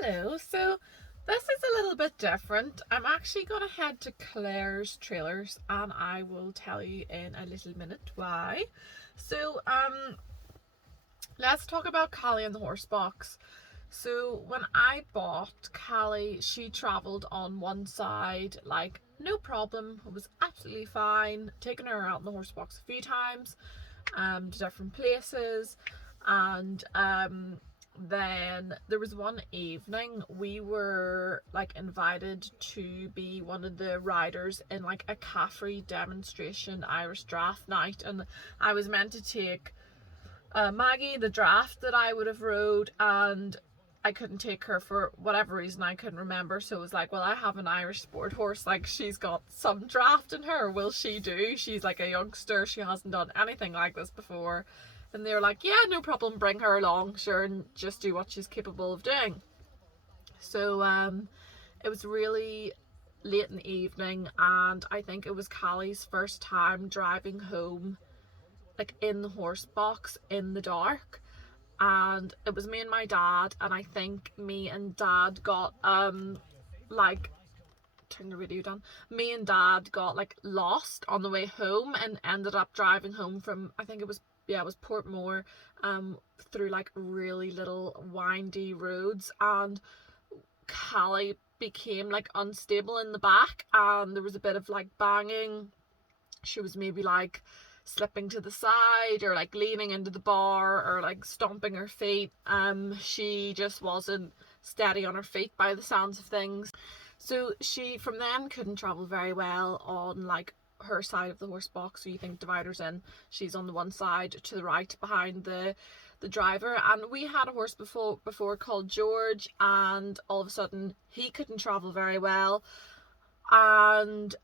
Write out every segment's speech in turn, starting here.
Hello, so this is a little bit different. I'm actually going to head to Claire's trailers and I will tell you in a little minute why. So, let's talk about Khallie and the horse box. So, when I bought Khallie, she travelled on one side, like, no problem. It was absolutely fine. Taking her out in the horse box a few times, to different places, and then there was one evening we were like invited to be one of the riders in like a caffrey demonstration Irish draft night, and I was meant to take Maggie, the draft that I would have rode, and I couldn't take her for whatever reason. I couldn't remember, so it was like, well, I have an Irish sport horse, like she's got some draft in her, will she do? She's like a youngster, she hasn't done anything like this before. And they were like, yeah, no problem, bring her along, sure, and just do what she's capable of doing. So it was really late in the evening, and I think it was Callie's first time driving home like in the horse box in the dark, and it was me and my dad, and I think me and dad got like turn the radio down. Me and dad got like lost on the way home and ended up driving home from, I think it was, yeah, it was Portmore, through like really little windy roads, and Callie became like unstable in the back, and there was a bit of like banging. She was maybe like slipping to the side or like leaning into the bar or like stomping her feet. She just wasn't steady on her feet by the sounds of things. So she from then couldn't travel very well on like her side of the horse box. So you think dividers in, she's on the one side to the right behind the driver. And we had a horse before called George, and all of a sudden he couldn't travel very well, and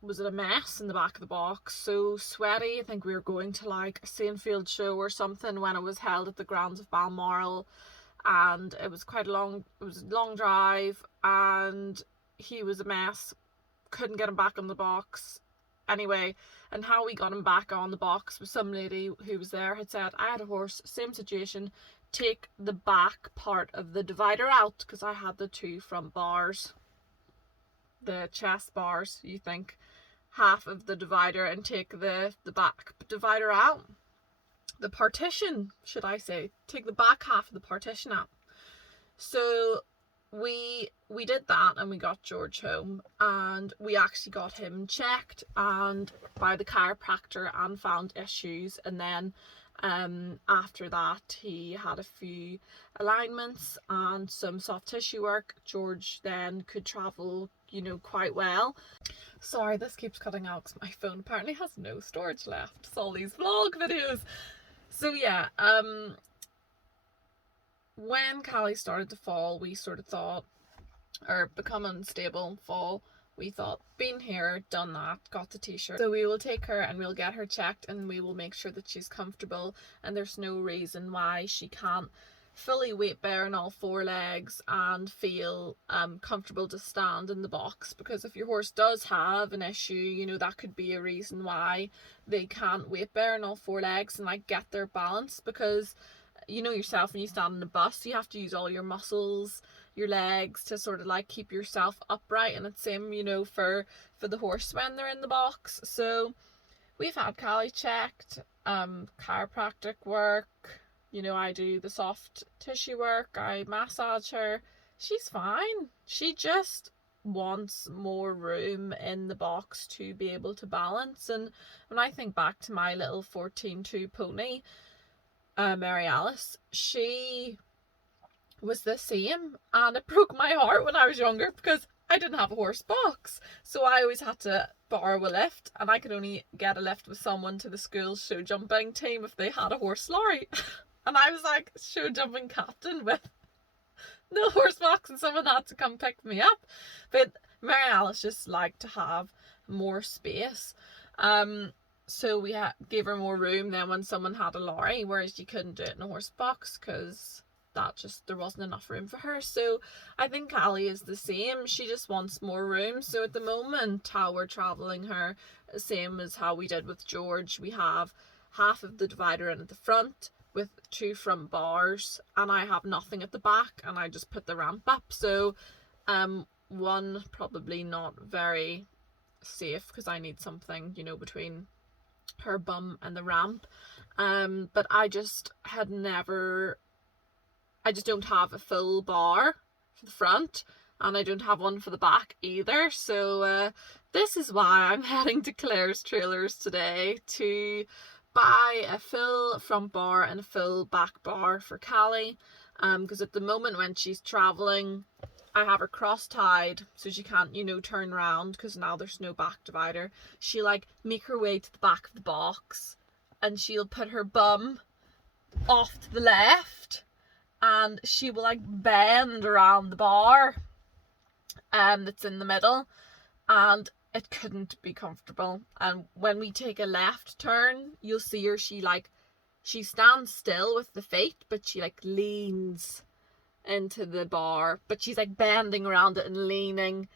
was it a mess in the back of the box, so sweaty. I think we were going to like a Sainfield show or something when it was held at the grounds of Balmoral, and it was quite a long drive, and he was a mess. Couldn't get him back on the box anyway. And how we got him back on the box was some lady who was there had said, I had a horse, same situation, take the back part of the divider out, because I had the two front bars, the chest bars. You think half of the divider and take the back divider out, the partition, should I say, take the back half of the partition out. So we did that, and we got George home, and we actually got him checked and by the chiropractor and found issues. And then after that he had a few alignments and some soft tissue work. George then could travel, quite well. Sorry, this keeps cutting out because my phone apparently has no storage left. It's all these vlog videos. So yeah, when Callie started to fall, we sort of thought, or become unstable and fall, we thought, been here, done that, got the t-shirt. So we will take her and we'll get her checked, and we will make sure that she's comfortable, and there's no reason why she can't fully weight bear on all four legs and feel comfortable to stand in the box. Because if your horse does have an issue, that could be a reason why they can't weight bear on all four legs and like get their balance. Because yourself, when you stand in a bus, you have to use all your muscles, your legs, to sort of like keep yourself upright, and it's same for the horse when they're in the box. So we've had Callie checked, chiropractic work, I do the soft tissue work, I massage her. She's fine. She just wants more room in the box to be able to balance. And when I think back to my little 14-2 pony, Mary Alice, she was the same, and it broke my heart when I was younger because I didn't have a horse box, so I always had to borrow a lift, and I could only get a lift with someone to the school show jumping team if they had a horse lorry. And I was like show jumping captain with no horse box, and someone had to come pick me up. But Mary Alice just liked to have more space, so we gave her more room then when someone had a lorry, whereas you couldn't do it in a horse box because there wasn't enough room for her. So I think Callie is the same. She just wants more room. So at the moment, how we're traveling her, same as how we did with George, we have half of the divider in at the front, with 2 front bars, and I have nothing at the back, and I just put the ramp up. So one, probably not very safe because I need something, you know, between her bum and the ramp. But I just don't have a full bar for the front, and I don't have one for the back either. So this is why I'm heading to Claire's Trailers today to buy a full front bar and a full back bar for Khallie. Because at the moment when she's traveling, I have her cross-tied so she can't, you know, turn around because now there's no back divider. She'll like make her way to the back of the box and she'll put her bum off to the left and she will like bend around the bar that's in the middle, and it couldn't be comfortable. And when we take a left turn, you'll see her, she stands still with the feet, but she like leans into the bar, but she's like bending around it and leaning,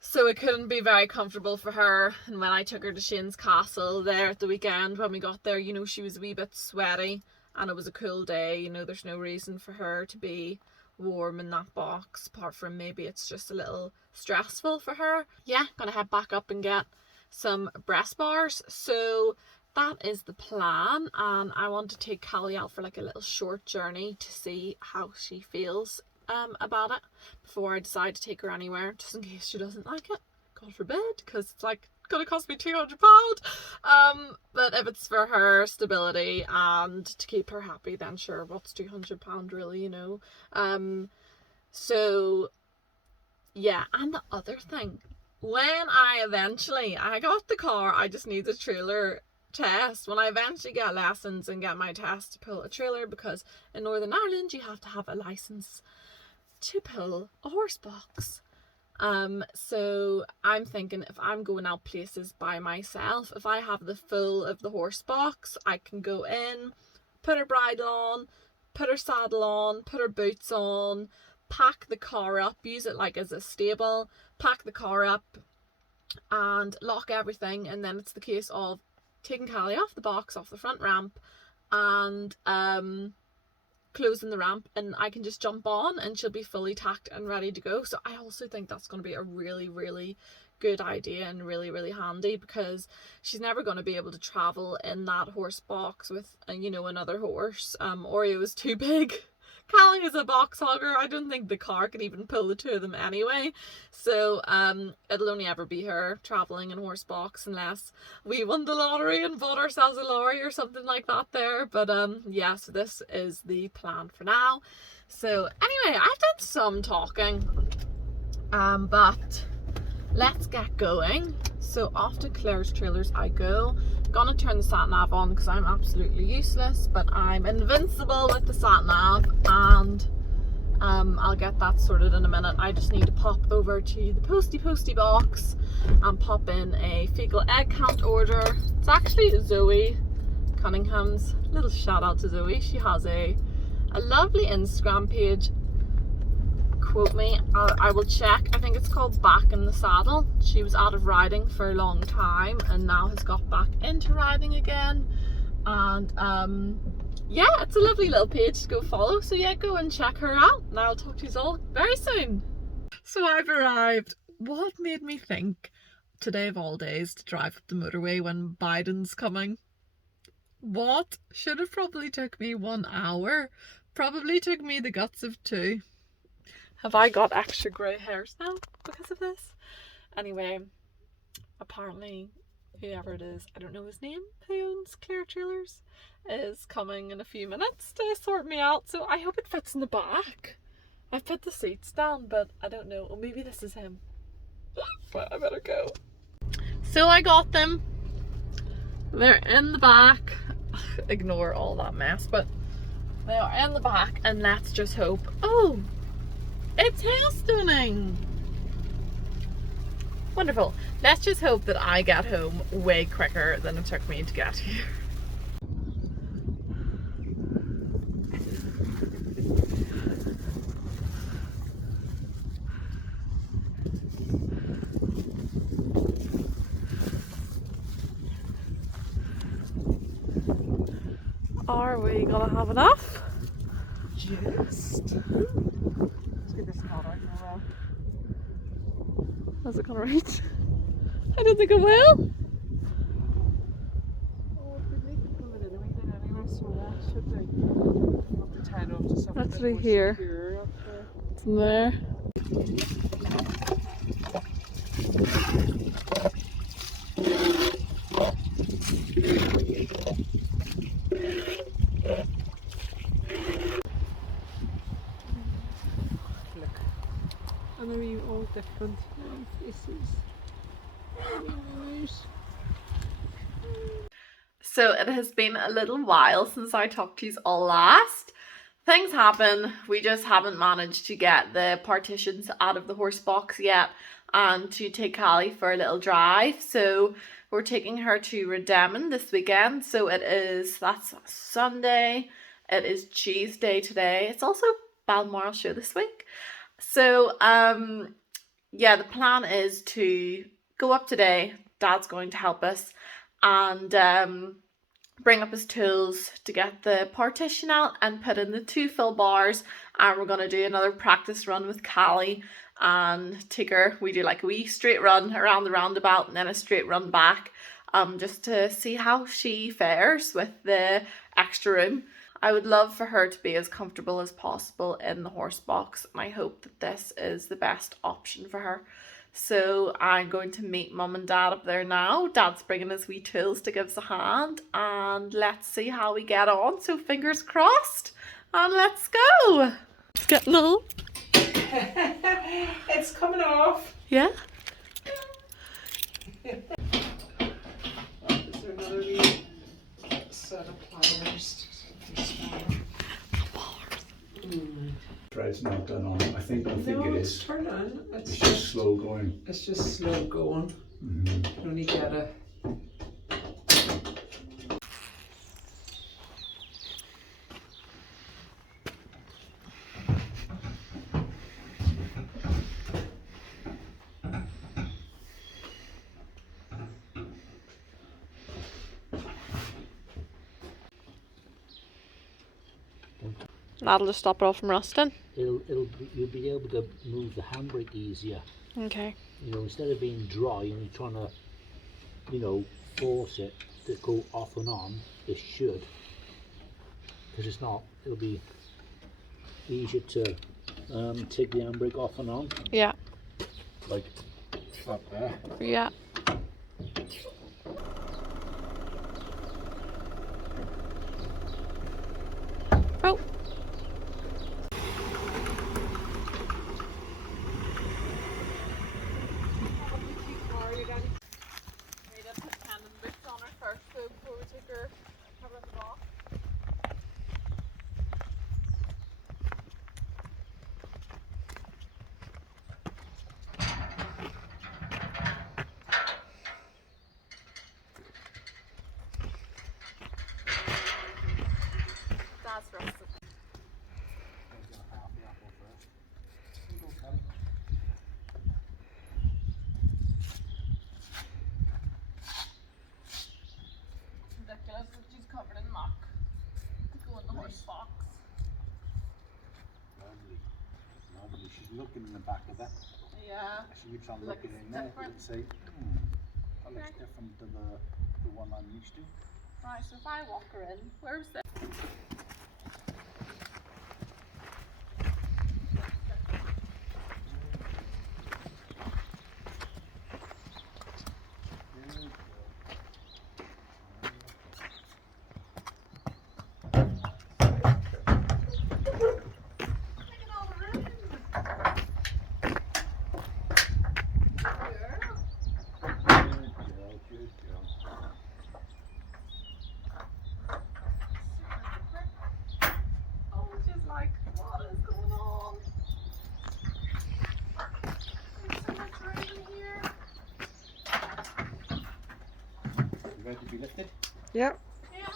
so it couldn't be very comfortable for her. And when I took her to Shane's Castle there at the weekend, when we got there, you know, she was a wee bit sweaty and it was a cool day, you know, there's no reason for her to be warm in that box, apart from maybe it's just a little stressful for her. Yeah, gonna head back up and get some breast bars. So that is the plan, and I want to take Khallie out for like a little short journey to see how she feels about it before I decide to take her anywhere, just in case she doesn't like it, God forbid, because it's like gonna cost me £200. But if it's for her stability and to keep her happy, then sure, what's £200 really, you know. So yeah. And the other thing, when I got the car, I just need the trailer test. When I eventually get lessons and get my test to pull a trailer, because in Northern Ireland you have to have a license to pull a horse box. So I'm thinking, if I'm going out places by myself, if I have the full of the horse box, I can go in, put her bridle on, put her saddle on, put her boots on, pack the car up, use it like as a stable, pack the car up and lock everything, and then it's the case of taking Khallie off the box, off the front ramp, and closing the ramp, and I can just jump on and she'll be fully tacked and ready to go. So I also think that's going to be a really, really good idea and really, really handy, because she's never going to be able to travel in that horse box with, you know, another horse. Oreo is too big. Khallie is a box hogger. I don't think the car can even pull the two of them anyway. So it'll only ever be her travelling in horse box, unless we won the lottery and bought ourselves a lorry or something like that there. But yeah, so this is the plan for now. So anyway, I've done some talking, but let's get going. So off to Claire's Trailers I go. Gonna turn the sat nav on because I'm absolutely useless, but I'm invincible with the sat nav, and I'll get that sorted in a minute. I just need to pop over to the posty box and pop in a fecal egg count order. It's actually Zoe Cunningham's. Little shout out to Zoe. She has a lovely Instagram page. Quote me, I will check. I think it's called Back in the Saddle. She was out of riding for a long time and now has got back into riding again, and yeah, it's a lovely little page to go follow. So yeah, go and check her out, and I'll talk to you all very soon. So I've arrived. What made me think today of all days to drive up the motorway when Biden's coming? What? Should have probably took me 1 hour. Probably took me the guts of 2. Have I got extra grey hairs now because of this? Anyway, apparently whoever it is, I don't know his name, who owns Claire Trailers, is coming in a few minutes to sort me out. So I hope it fits in the back. I've put the seats down, but I don't know. Or maybe this is him. But I better go. So I got them. They're in the back. Ignore all that mess, but they are in the back, and let's just hope. Oh! It's hailstoning! Wonderful. Let's just hope that I get home way quicker than it took me to get here. Are we you gonna have enough? Just. Let's get this caught out now. Is it gonna reach? I don't think it will. Oh, if we make it pull it in anyway, so that should be. Have to tie it off to something. Actually more here. secure up there. It's in there. Look. And they're wee all different faces. So it has been a little while since I talked to you all last. Things happen. We just haven't managed to get the partitions out of the horse box yet and to take Khallie for a little drive. So we're taking her to Redemin this weekend. So that's Sunday. It is Tuesday today. It's also Balmoral show this week. So yeah, the plan is to go up today. Dad's going to help us and bring up his tools to get the partition out and put in the 2 fill bars, and we're going to do another practice run with Khallie and take her. We do like a wee straight run around the roundabout and then a straight run back, just to see how she fares with the extra room. I would love for her to be as comfortable as possible in the horse box, and I hope that this is the best option for her. So I'm going to meet Mum and Dad up there now. Dad's bringing his wee tools to give us a hand, and let's see how we get on. So fingers crossed, and let's go. It's getting on. It's coming off. Yeah. Is there another wee set of pliers? It's not done on. I think it No, it's is. turned on. It's just slow going. It's just slow going. Mm-hmm. You only get a. That'll just stop it all from rusting. You'll be able to move the handbrake easier. Okay. You know, instead of being dry and you're trying to, you know, force it to go off and on, it should. Because it's not, it'll be easier to take the handbrake off and on. Yeah. Like that there. Yeah. Oh. That's rusted. Ridiculous that she's covered in muck to go in the horse box. Lovely. She's looking in the back of it. Yeah. She keeps on Looks looking in there different. and say, that looks different to the one I'm used to. Right, so if I walk her in, where's the... Ready to be lifted? Yep. Yeah.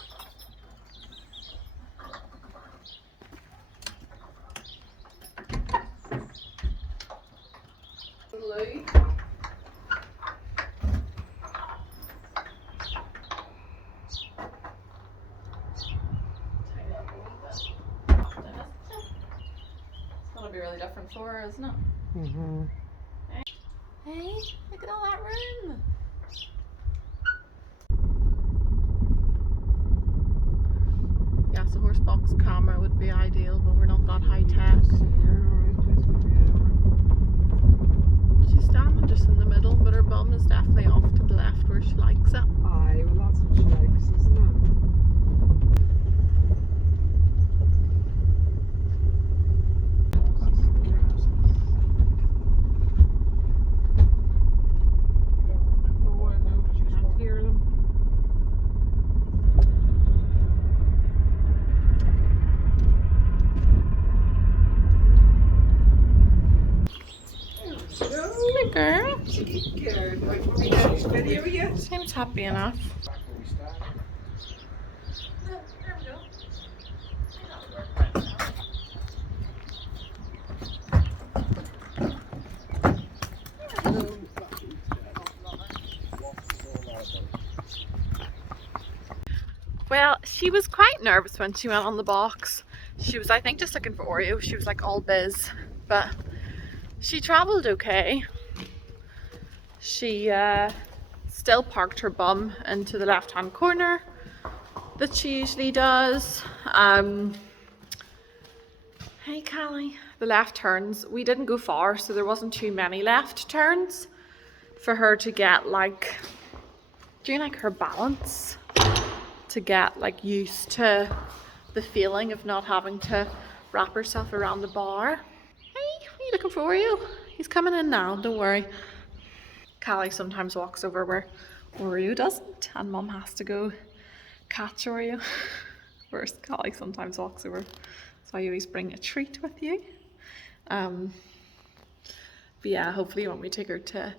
Blue. Tight up. to be really different for her, isn't it? Mm-hmm. Hey, look at all that room. Yes, a horse box camera would be ideal, but we're not that high tech. She's standing just in the middle, but her bum is definitely off to the left where she likes it. Aye, well that's what she likes, isn't it? Oh, I know, but you can't hear them. Good girl. Scared. Like, want me to watch video yet? Seems happy enough. Well, she was quite nervous when she went on the box. She was, I think, just looking for Oreo. She was like all biz, but she travelled okay. She still parked her bum into the left-hand corner that she usually does. Hey, Khallie. The left turns, we didn't go far, so there wasn't too many left turns for her to get like, doing like her balance, to get like used to the feeling of not having to wrap herself around the bar. Hey, are you looking for Oreo? He's coming in now, don't worry. Khallie sometimes walks over where Oreo doesn't, and Mum has to go catch Oreo. Whereas Khallie sometimes walks over, so I always bring a treat with you. But yeah, hopefully when we take her to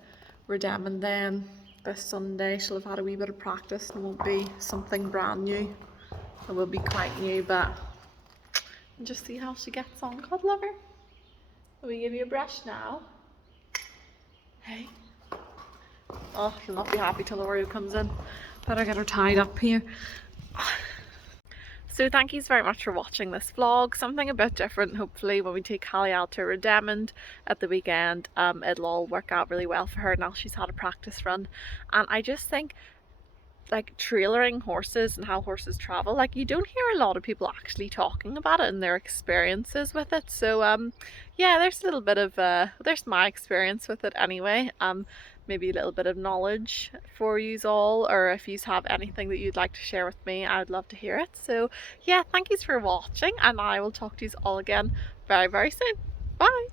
Redemon then this Sunday, she'll have had a wee bit of practice and it won't be something brand new. It will be quite new, but we'll just see how she gets on. God love her. Will we give you a brush now? Hey. Oh, she'll not be happy till Oreo comes in. Better get her tied up here. So thank you very much for watching this vlog. Something a bit different, hopefully, when we take Khallie out to Redemon at the weekend. It'll all work out really well for her now she's had a practice run. And I just think, like, trailering horses and how horses travel, like, you don't hear a lot of people actually talking about it and their experiences with it. So yeah, there's a little bit of there's my experience with it anyway. Maybe a little bit of knowledge for yous all, or if yous have anything that you'd like to share with me, I would love to hear it. So yeah, thank yous for watching, and I will talk to yous all again very, very soon. Bye.